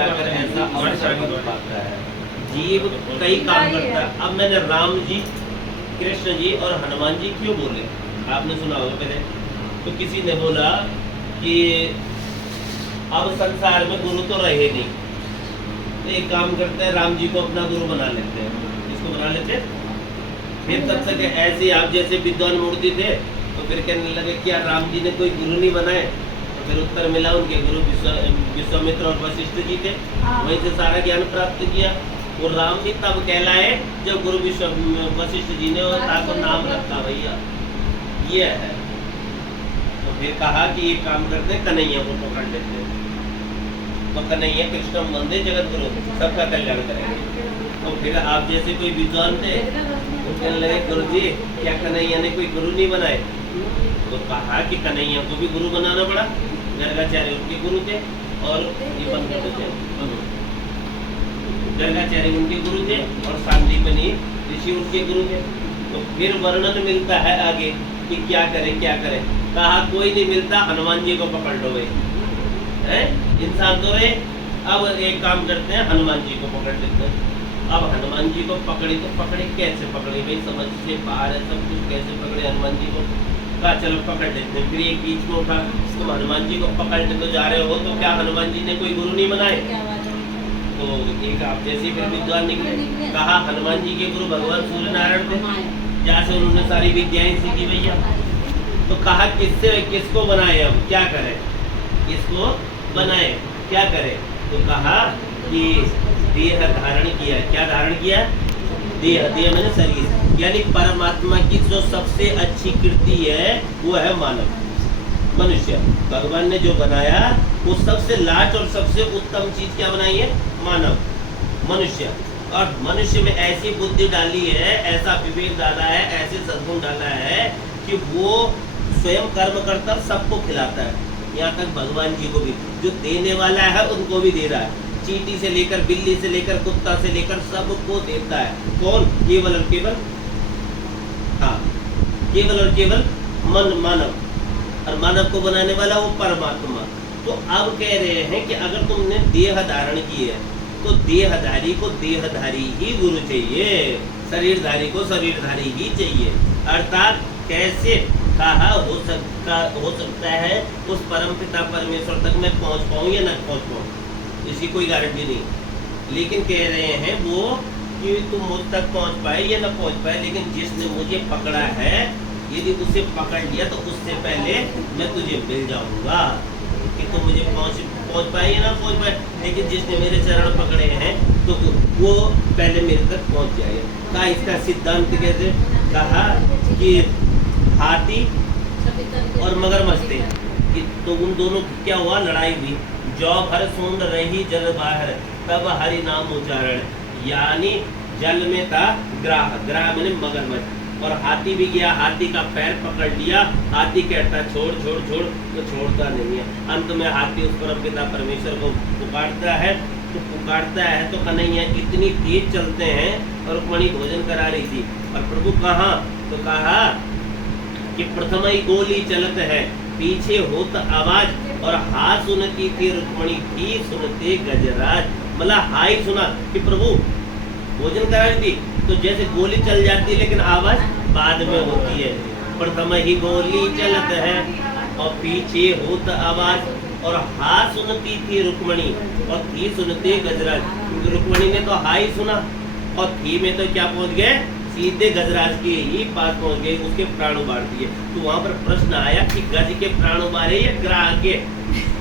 जाकर ऐसा अवसर बन पाता है। जीव कई काम करता है। अब मैंने राम जी, कृष्ण जी और हनुमान जी क्यों बोले, आपने सुना होगा पहले। तो किसी ने बोला कि अब संसार में गुरु तो रहे नहीं, तो एक काम करते हैं, राम जी को अपना गुरु बना लेते हैं। इसको बना लेते हैं। फिर तब तक ऐसे आप जैसे विद्वान मूर्ति थे, तो फिर कहने लगे क्या राम जी ने कोई गुरु नहीं बनाए। तो फिर उत्तर मिला, उनके गुरु विश्वामित्र और वशिष्ठ जी थे, वहीं से सारा ज्ञान प्राप्त किया। वो राम भी तब कहलाए जब गुरु वशिष्ठ जी ने और नाम रखा भैया ये है। तो फिर कहा कि ये काम करते हैं, कन्हैया को पकड़ लेते हैं। तो कन्हैया कृष्ण वंदे जगत गुरु, सबका कल्याण करेंगे। तो फिर आप जैसे कोई विद्वान थे, वो कहने लगे गुरु जी क्या कन्हैया ने कोई गुरु नहीं बनाए। तो कहा कि कन्हैया को भी गुरु बनाना पड़ा। गर्गाचार्य उनके गुरु थे और ये बंद करते थे, गर्गाचार्य उनके गुरु थे और सांदीपनि ऋषि उनके गुरु थे। तो फिर वर्णन मिलता है आगे कि क्या करें क्या करें। कहा कोई नहीं मिलता, हनुमान जी को पकड़ लो भाई, इंसान तो रहे। अब एक काम करते हैं, हनुमान जी को पकड़ लेते हैं। अब हनुमान जी को पकड़े तो पकड़े कैसे पकड़े भाई, समझ से बाहर है सब कुछ। कैसे पकड़े हनुमान जी को, कहा चलो पकड़ लेते हैं। फिर एक बीच में उठा, तुम हनुमान जी को पकड़ने तो जा रहे हो, तो क्या हनुमान जी ने कोई गुरु नहीं बनाए। तो एक आप जैसे फिर विद्वान निकले, कहा हनुमान जी के गुरु भगवान सूर्य नारायण थे, जहाँ से उन्होंने सारी विद्याएं सीखी भैया। तो कहा किससे किसको बनाए, अब क्या करें, किसको बनाए क्या करें। तो कहा कि देह धारण किया। क्या धारण किया, देह। देह मैंने शरीर, यानी परमात्मा की जो सबसे अच्छी कृति है वो है मानव, मनुष्य। भगवान ने जो बनाया वो सबसे लास्ट और सबसे उत्तम चीज क्या बनाई है, मानव, मनुष्य। और मनुष्य में ऐसी बुद्धि डाली है, ऐसा विवेक डाला है, ऐसे सद्गुण डाला है कि वो स्वयं कर्म करता सबको खिलाता है। यहाँ तक भगवान जी को भी, जो देने वाला है उनको भी दे रहा है। चींटी से लेकर बिल्ली से लेकर कुत्ता से लेकर सबको देता है। कौन, केवल और केवल, हाँ केवल और केवल मानव। और मानव को बनाने वाला वो परमात्मा। तो अब कह रहे हैं कि अगर तुमने देह धारण की है तो देहधारी को देहधारी ही गुरु चाहिए, शरीरधारी को शरीरधारी ही चाहिए। अर्थात कैसे कहा हो सकता है उस परम पिता परमेश्वर तक मैं पहुंच पाऊं या न पहुंच पाऊं, इसकी कोई गारंटी नहीं। लेकिन कह रहे हैं वो कि तुम मुझ तक पहुंच पाए या न पहुंच पाए, लेकिन जिसने मुझे पकड़ा है यदि उसे पकड़ लिया तो उससे पहले मैं तुझे मिल जाऊंगा। कि तुम मुझे पहुंच पाए या ना पहुंच पाए, लेकिन जिसने मेरे चरण पकड़े हैं तो वो पहले मेरे तक पहुंच जाएगा। कहा इसका सिद्धांत कैसे, कहा कि हाथी और मगरमच्छ थे कि तो उन दोनों की क्या हुआ, लड़ाई हुई। जौ भर सूंड रही जल बाहर, तब हरि नाम उच्चारण। यानी जल में था ग्राह, ग्राह मैंने मगरमच्छ, और हाथी भी गया, हाथी का पैर पकड़ लिया। हाथी कहता छोड़ छोड़ छोड़, तो छोड़ता नहीं है। अंत में हाथी उस परम पिता परमेश्वर को पुकारता है। तो पुकारता है तो कन्हैया इतनी तेज चलते हैं, और रुक्मणी भोजन करा रही थी, और प्रभु कहाँ, तो कहा कि प्रथम ही गोली चलत है, पीछे होता आवाज, और हाथ सुनती थी रुक्मणी थी सुनते गजराज। मतलब हाई सुना कि प्रभु भोजन करा रही थी, तो जैसे गोली चल जाती है लेकिन आवाज बाद में होती है। प्रथम ही गोली चलत है और पीछे होता आवाज, और हाथ सुनती थी रुक्मणी और थी सुनते गजराज। रुक्मणी ने तो हाई सुना और थी में तो क्या पहुंच गए, सीधे गजराज के ही पास पहुंच गए, उसके प्राण उबार दिए। तो वहां पर प्रश्न आया कि गज के प्राण उबारे या ग्राह के।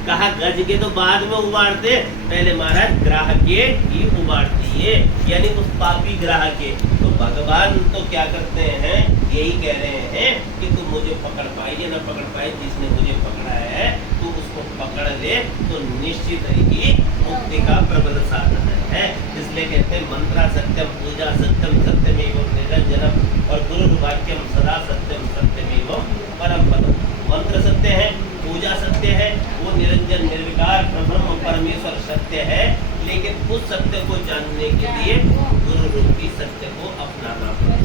कहा गज के तो बाद में उबारते, पहले महाराज ग्राह के ही उबार दिए, यानी उस पापी ग्राह के। तो भगवान तो क्या करते हैं, यही कह रहे हैं कि तुम मुझे पकड़ पाए या न पकड़ पाए, जिसने मुझे पकड़ा है तू उसको पकड़ ले तो निश्चित ही मुक्ति का प्रबल साधन है। इसलिए कहते हैं मंत्रा सत्यम, पूजा सत्यम, सत्यमेव निरंजनम, और गुरु वाक्यम सदा सत्यम, सत्यमेव परम पदम। मंत्र सत्य है, पूजा सत्य है, वो निरंजन निर्विकार ब्रह्म परमेश्वर सत्य है। लेकिन उस सत्य को जानने के लिए गुरु रूपी सत्य को अपनाना पड़ता है।